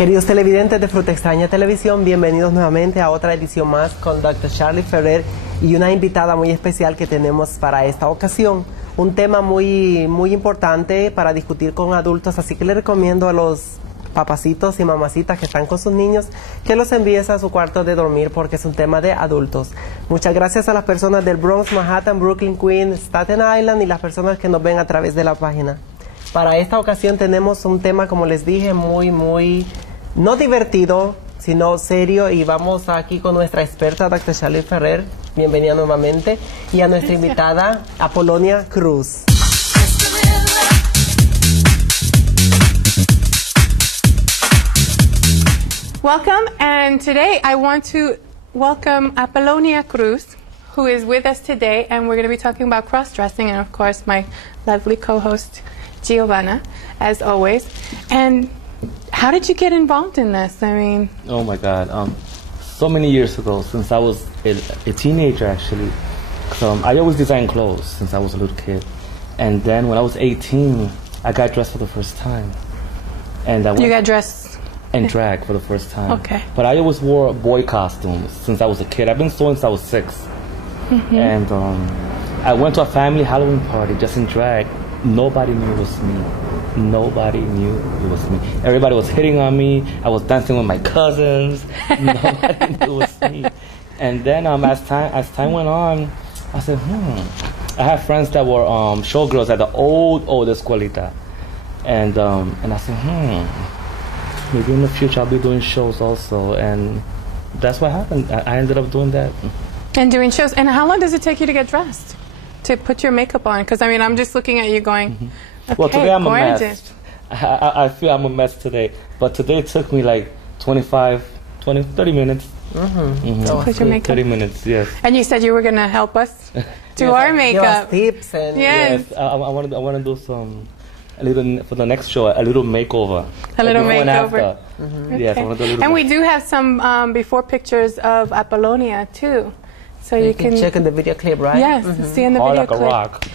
Queridos televidentes de Fruta Extraña Televisión, bienvenidos nuevamente a otra edición más con Dr. Charley Ferrer y una invitada muy especial que tenemos para esta ocasión. Un tema muy importante para discutir con adultos, así que le recomiendo a los papacitos y mamacitas que están con sus niños que los envíes a su cuarto de dormir porque es un tema de adultos. Muchas gracias a las personas del Bronx, Manhattan, Brooklyn, Queens, Staten Island y las personas que nos ven a través de la página. Para esta ocasión tenemos un tema, como les dije, muy no divertido, sino serio, y vamos aquí con nuestra experta, Dr. Charley Ferrer, bienvenida nuevamente, y a nuestra invitada, Appolonia Cruz. Welcome, and today I want to welcome Appolonia Cruz, who is with us today, and we're going to be talking about cross-dressing, and of course my lovely co-host, Giovanna, as always. And how did you get involved in this? I mean... Oh my God. So many years ago, since I was a teenager actually. So I always designed clothes since I was a little kid. And then when I was 18, I got dressed for the first time. And I went... You got dressed... And drag for the first time. Okay. But I always wore boy costumes since I was a kid. I've been sewing since I was 6. Mm-hmm. And I went to a family Halloween party just in drag. Nobody knew it was me. Nobody knew it was me. Everybody was hitting on me. I was dancing with my cousins. Nobody knew it was me. And then as time went on, I said, I have friends that were showgirls at the old escuelita. And I said, maybe in the future I'll be doing shows also. And that's what happened. I ended up doing that. And doing shows. And how long does it take you to get dressed? To put your makeup on? Because, I mean, I'm just looking at you going, okay, well, today I'm gorgeous. a mess. I feel I'm a mess today. But today it took me like 30 minutes. To put your makeup. 30 minutes, yes. And you said you were going to help us do our makeup. Tips and yes. I want to do a little, for the next show, a little makeover. A little makeover. Yes, I want to do a little. And we do have some before pictures of Appolonia, too. So you can check in the video clip, right? Yes, see in the video like clip. A rock.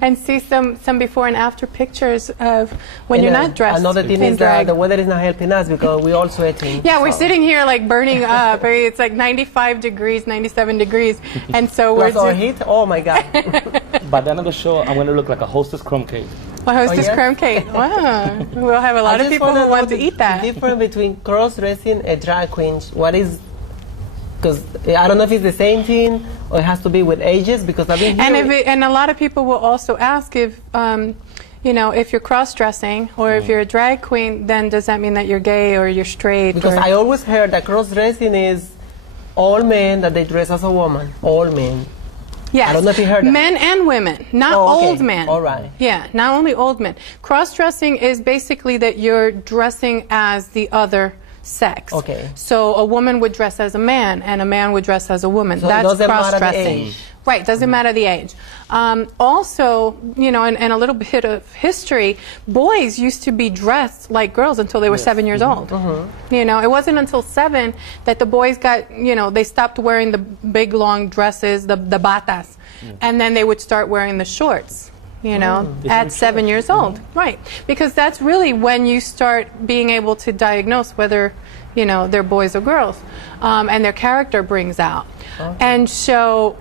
And see some before and after pictures of when you're not dressed. Another thing is that the weather is not helping us because we're all sweating. Yeah, we're sitting here like burning up. It's like 95 degrees, 97 degrees. And so we're our heat? Oh my God. By the end of the show, I'm going to look like a Hostess crumb cake. A Hostess crumb cake. Wow. We'll have a lot of people who want to eat that. The difference between cross-dressing and drag queens, what is... Because I don't know if it's the same thing or it has to be with ages, because I've been hearing... And a lot of people will also ask if, you know, if you're cross-dressing or if you're a drag queen, then does that mean that you're gay or you're straight? Because I always heard that cross-dressing is all men that they dress as a woman. All men. Yes. I don't know if you heard that. Men and women, not old men. All right. Yeah, not only old men. Cross-dressing is basically that you're dressing as the other sex. Okay. So a woman would dress as a man and a man would dress as a woman. So that's cross-dressing. Cross-dressing. Right, doesn't matter the age. Also, you know, and a little bit of history, boys used to be dressed like girls until they were 7 years old. You know, it wasn't until 7 that the boys got, you know, they stopped wearing the big long dresses, the batas, and then they would start wearing the shorts. You know, at 7 years old. Right. Because that's really when you start being able to diagnose whether, you know, they're boys or girls. And their character brings out. And so,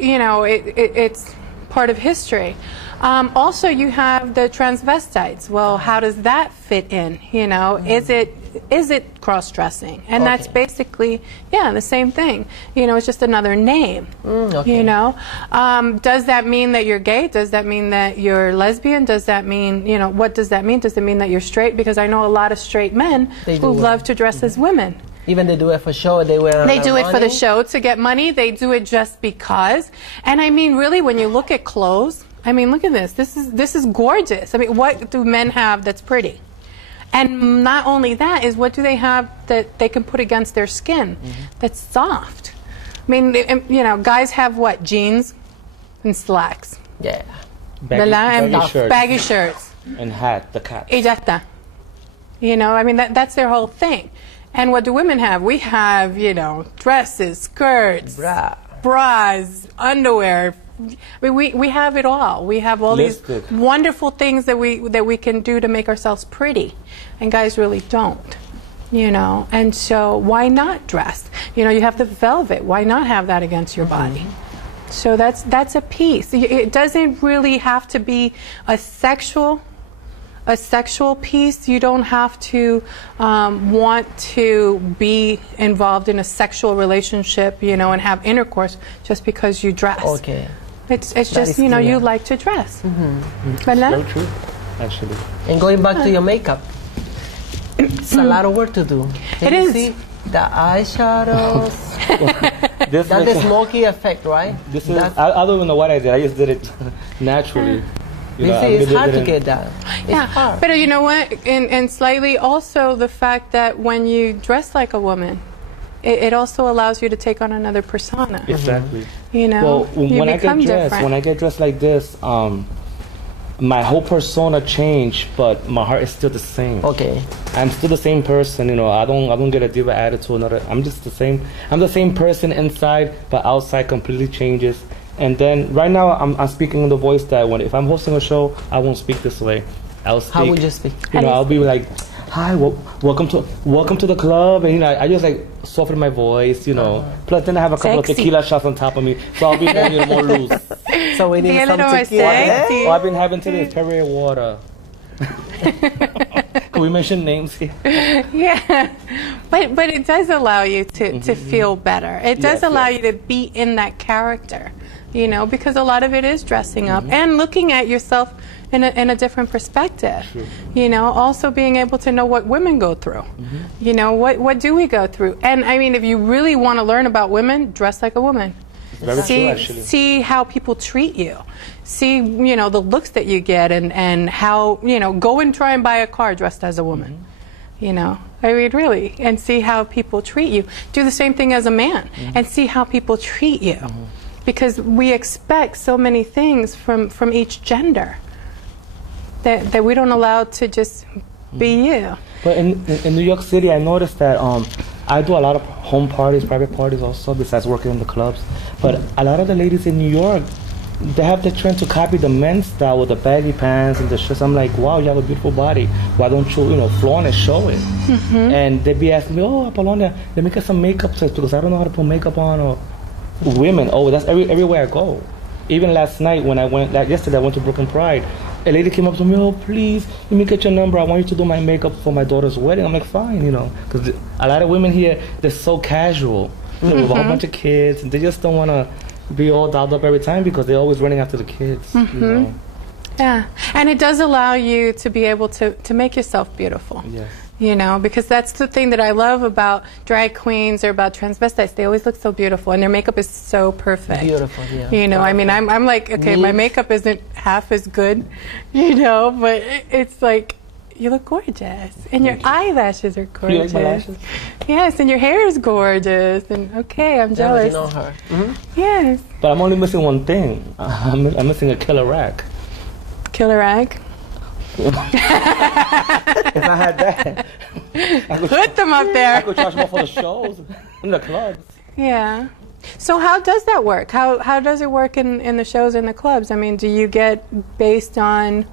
you know, it's part of history. Also, you have the transvestites. Well, how does that fit in? You know, is it cross-dressing? And that's basically, the same thing. You know, it's just another name. You know, does that mean that you're gay? Does that mean that you're lesbian? Does that mean, you know, what does that mean? Does it mean that you're straight? Because I know a lot of straight men who love to dress as women. Even they do it for show. They do it for the show to get money. They do it just because. And I mean, really, when you look at clothes, I mean, look at this. This is gorgeous. I mean, what do men have that's pretty? And not only that, is what do they have that they can put against their skin that's soft? I mean, you know, guys have what? Jeans and slacks. Yeah. Baggy shirts. And hat, the cap. Y ya está. You know, I mean, that's their whole thing. And what do women have? We have, you know, dresses, skirts, bras, underwear, I mean, we have it all. We have all these wonderful things that we can do to make ourselves pretty, and guys really don't. You know, and so why not dress? You know, you have the velvet. Why not have that against your body? So that's a piece. It doesn't really have to be a sexual piece. You don't have to want to be involved in a sexual relationship, you know, and have intercourse just because you dress. Okay. It's just, you know, you like to dress. But so true, actually. And going back to your makeup, it's a lot of work to do. Can you see the eyeshadows? That's the smoky effect, right? This is, I don't even know what I did. I just did it naturally. You know, it's hard to get that. Yeah, hard. But you know what? And slightly also the fact that when you dress like a woman, it also allows you to take on another persona. Exactly. You know, well, when I get dressed like this, my whole persona changed, but my heart is still the same. Okay. I'm still the same person, you know. I don't get a diva attitude. I'm just the same. I'm the same person inside, but outside completely changes. And then right now I'm speaking in the voice that if I'm hosting a show, I won't speak this way. I'll speak. How would you speak? You know, I'll be like, "Hi, welcome to the club," and you know, I just like soften my voice, you know. Plus, then I have a couple of tequila shots on top of me, so I'll be more loose. So we need some tequila. Oh, I've been having today is Perrier water. Can we mention names here? Yeah, but it does allow you to feel better. It does allow you to be in that character, you know, because a lot of it is dressing up and looking at yourself in a different perspective. Sure. You know, also being able to know what women go through. You know, what do we go through? And I mean, if you really want to learn about women, dress like a woman. Very true, actually. See how people treat you. See, you know, the looks that you get and how, you know, go and try and buy a car dressed as a woman. You know, I mean, really, and see how people treat you. Do the same thing as a man and see how people treat you. Because we expect so many things from each gender that we don't allow to just be you. But in New York City, I noticed that I do a lot of home parties, private parties also, besides working in the clubs. But a lot of the ladies in New York, they have the trend to copy the men's style with the baggy pants and the shirts. I'm like, wow, you have a beautiful body. Why don't you, flaunt and show it? And they be asking me, oh, Appolonia, let me get some makeup tips because I don't know how to put makeup on. Or women, that's everywhere I go. Even last night when yesterday I went to Brooklyn Pride, a lady came up to me, oh, please, let me get your number. I want you to do my makeup for my daughter's wedding. I'm like, fine, because a lot of women here, they're so casual. With a whole bunch of kids, and they just don't want to be all dolled up every time because they're always running after the kids. You know? Yeah, and it does allow you to be able to make yourself beautiful. Yes. You know, because that's the thing that I love about drag queens or about transvestites. They always look so beautiful, and their makeup is so perfect. Beautiful, yeah. You know, I mean, I'm like, okay, my makeup isn't half as good, but it's like, you look gorgeous, and your eyelashes are gorgeous. You like my lashes? Yes, and your hair is gorgeous, and okay, I'm jealous. You know her. Yes. But I'm only missing one thing. I'm missing a killer rag. Killer rag? If I had that, put them up there. I could charge more for the shows in the clubs. Yeah. So how does that work? How does it work in the shows and the clubs? I mean, do you get based on...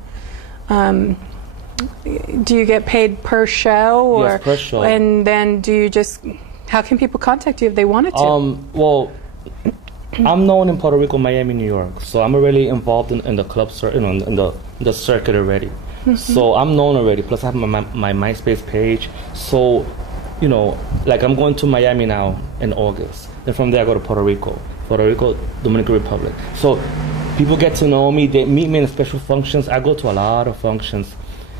do you get paid per show, or yes, per show? And then do you just? How can people contact you if they wanted to? Well, I'm known in Puerto Rico, Miami, New York, so I'm already involved in the club, in the circuit already. So I'm known already. Plus, I have my MySpace page. So, like I'm going to Miami now in August. Then from there I go to Puerto Rico, Dominican Republic. So people get to know me. They meet me in special functions. I go to a lot of functions.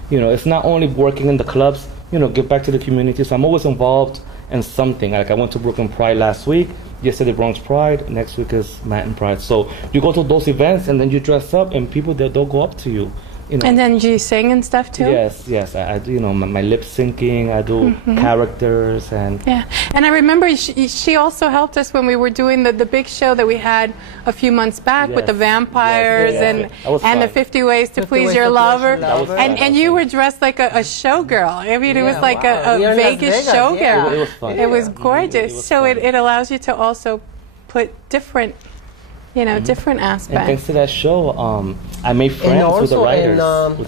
It's not only working in the clubs, give back to the community. So I'm always involved in something. Like I went to Brooklyn Pride last week, yesterday Bronx Pride, next week is Manhattan Pride. So you go to those events and then you dress up and people, they'll go up to you. And then do you sing and stuff too? Yes. I do, my lip syncing, I do characters and... Yeah, and I remember she also helped us when we were doing the big show that we had a few months back with the vampires and the 50 Ways to Please Your Lover. And you were dressed like a showgirl. I mean, it was like a Vegas showgirl. Yeah. It was fun. It was gorgeous. So it allows you to also put different... you know, different And aspects. thanks to that show, I made friends with the writers.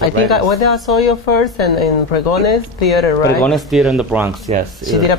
I think when I saw you first in Pregones Theater, right? Pregones Theater in the Bronx, yes. She did a